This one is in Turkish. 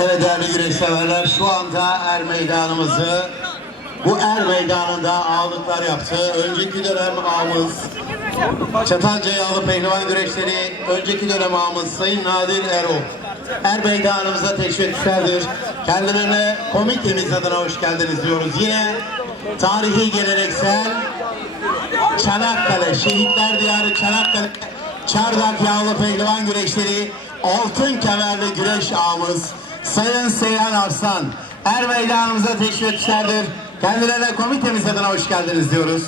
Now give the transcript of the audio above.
Evet değerli güreş severler şu anda er meydanımızı bu er meydanında ağırlıklar yaptı. Önceki dönem ağımız Çatalca Yağlı Pehlivan Güreşleri önceki dönem ağımız Sayın Nadir Erol. Er meydanımıza teşekkürlerdir. Kendilerine komitemiz adına hoş geldiniz diyoruz. Yine tarihi geleneksel Çanakkale, Şehitler Diyarı Çanakkale, Çardak Yağlı Pehlivan Güreşleri, Altın Kemerli Güreş Ağımız, Sayın Seyhan Arslan, Er Meydanımıza teşekkürlerdir. Kendilerine komitemiz adına hoş geldiniz diyoruz.